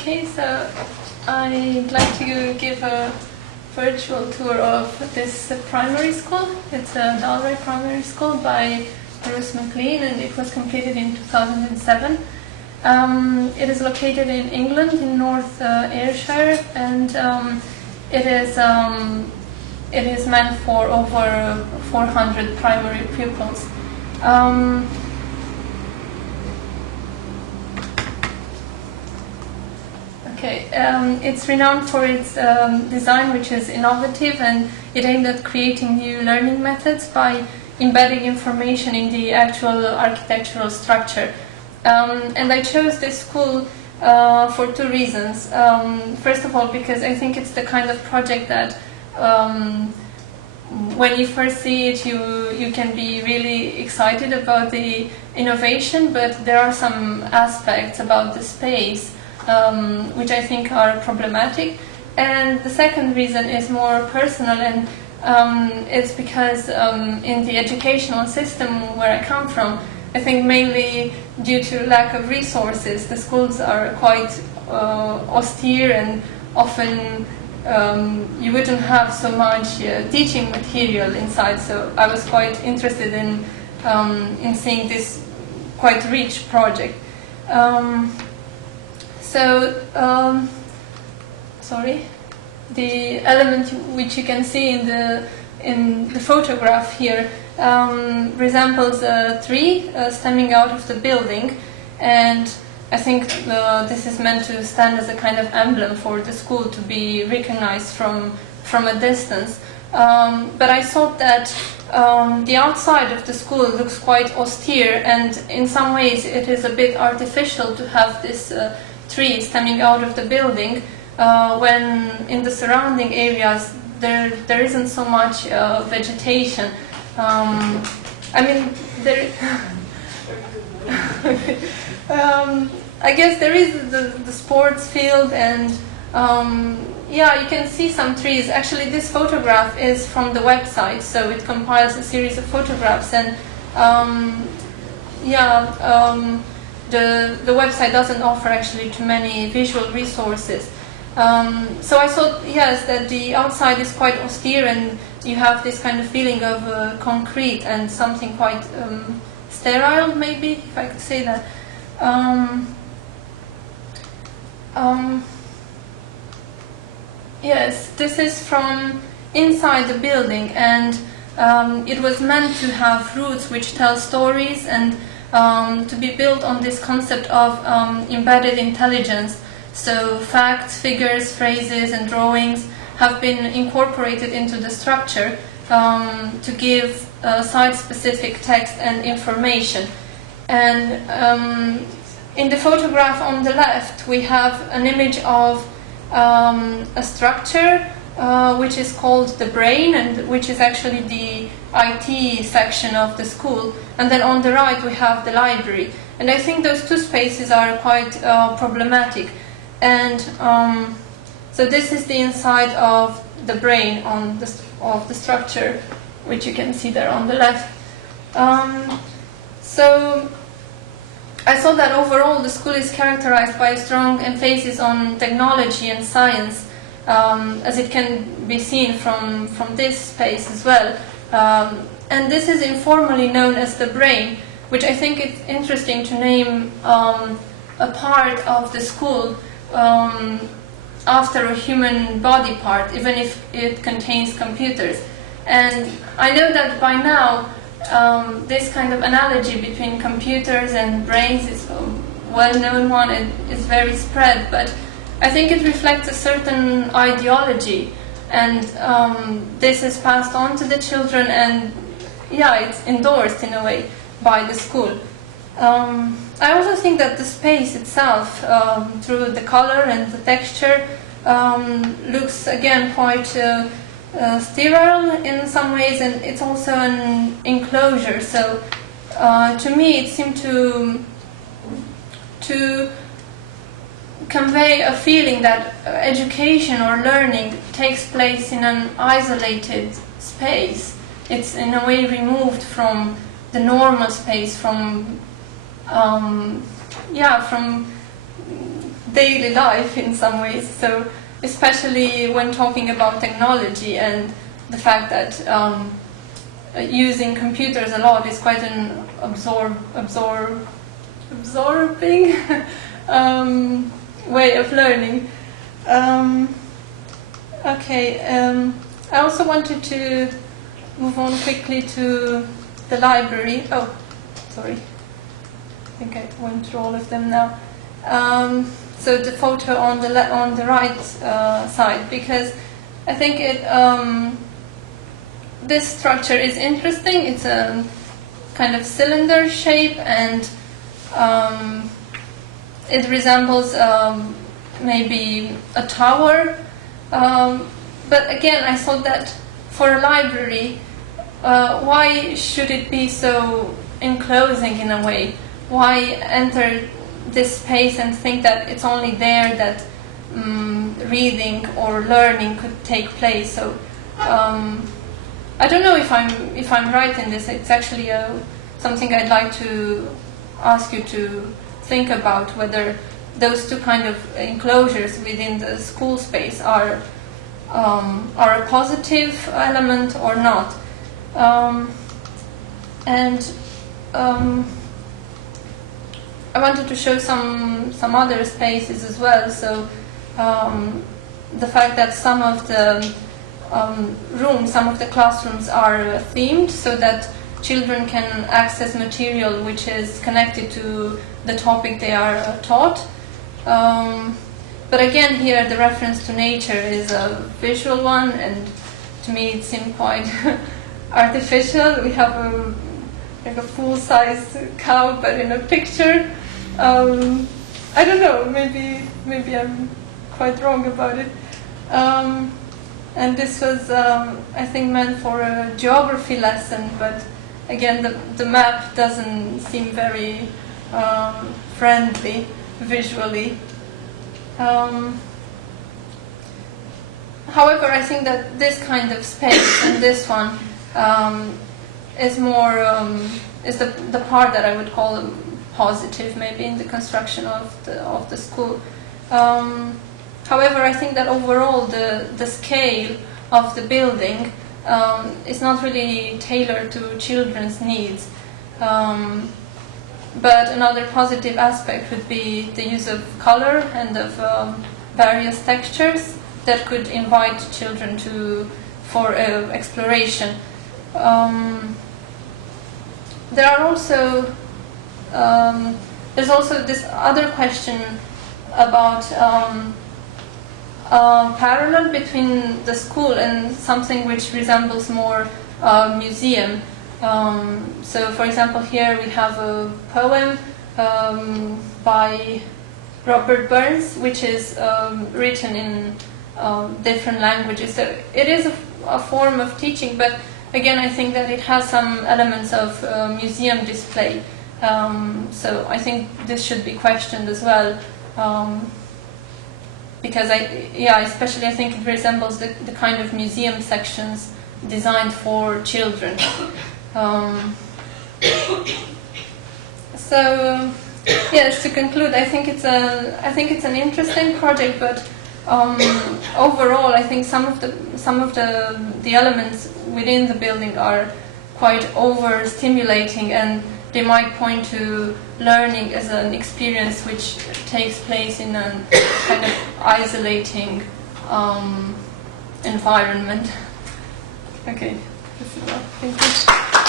Okay, so I'd like to give a virtual tour of this primary school. It's a Dalry primary school by Bruce McLean, and it was completed in 2007. It is located in England, in North Ayrshire, and it is meant for over 400 primary pupils. It's renowned for its design, which is innovative, and it aimed at creating new learning methods by embedding information in the actual architectural structure. And I chose this school for two reasons. First of all, because I think it's the kind of project that when you first see it, you can be really excited about the innovation, but there are some aspects about the space which I think are problematic. And the second reason is more personal, and it's because in the educational system where I come from, I think mainly due to lack of resources, the schools are quite austere, and often you wouldn't have so much teaching material inside. So I was quite interested in seeing this quite rich project. The element which you can see in the photograph here resembles a tree stemming out of the building, and I think this is meant to stand as a kind of emblem for the school to be recognized from a distance. But I thought that the outside of the school looks quite austere, and in some ways it is a bit artificial to have this tree stemming out of the building when in the surrounding areas there isn't so much vegetation. I mean, there I guess there is the sports field, and yeah, you can see some trees. Actually, this photograph is from the website, so it compiles a series of photographs, and the website doesn't offer actually too many visual resources. So I thought, yes, that the outside is quite austere, and you have this kind of feeling of concrete and something quite sterile, maybe, if I could say that. Yes, this is from inside the building, and it was meant to have roots which tell stories, and to be built on this concept of embedded intelligence. So facts, figures, phrases and drawings have been incorporated into the structure to give site-specific text and information. And in the photograph on the left, we have an image of a structure which is called the brain, and which is actually the IT section of the school. And then on the right we have the library. And I think those two spaces are quite problematic. And so this is the inside of the brain of the structure, which you can see there on the left. So I saw that overall the school is characterized by a strong emphasis on technology and science, as it can be seen from this space as well. And this is informally known as the brain, which I think it's interesting to name a part of the school after a human body part, even if it contains computers. And I know that by now this kind of analogy between computers and brains is a well-known one and is very spread, but I think it reflects a certain ideology, and this is passed on to the children, and yeah, it's endorsed in a way by the school. I also think that the space itself, through the color and the texture, looks again quite sterile in some ways, and it's also an enclosure. So to me it seemed to convey a feeling that education or learning takes place in an isolated space. It's in a way removed from the normal space, from daily life in some ways. So especially when talking about technology and the fact that using computers a lot is quite an absorbing way of learning. I also wanted to move on quickly to the library. Oh, sorry. I think I went through all of them now. So the photo on the right side, because I think this structure is interesting. It's a kind of cylinder shape, and it resembles maybe a tower. But again, I thought that for a library, why should it be so enclosing in a way? Why enter this space and think that it's only there that reading or learning could take place? So I don't know if I'm right in this. It's actually something I'd like to ask you to think about, whether those two kind of enclosures within the school space are a positive element or not. I wanted to show some other spaces as well. So the fact that some of the rooms, some of the classrooms are themed, so that children can access material which is connected to the topic they are taught. But again, here the reference to nature is a visual one, and to me it seemed quite artificial. We have a full-size cow, but in a picture. I don't know. Maybe I'm quite wrong about it. And this was, I think, meant for a geography lesson, but again, the map doesn't seem very friendly visually. However, I think that this kind of space and this one is more is the part that I would call positive, maybe, in the construction of the school. However, I think that overall the scale of the building is not really tailored to children's needs. But another positive aspect would be the use of color and of various textures that could invite children for exploration. There's also this other question about parallel between the school and something which resembles more museum. So, for example, here we have a poem by Robert Burns, which is written in different languages. So it is a form of teaching, but again, I think that it has some elements of museum display. So I think this should be questioned as well, because especially I think it resembles the kind of museum sections designed for children. Yes, to conclude, I think it's an interesting project, but overall, I think some of the elements within the building are quite overstimulating, and they might point to learning as an experience which takes place in a kind of isolating environment. Okay, this is all. Thank you.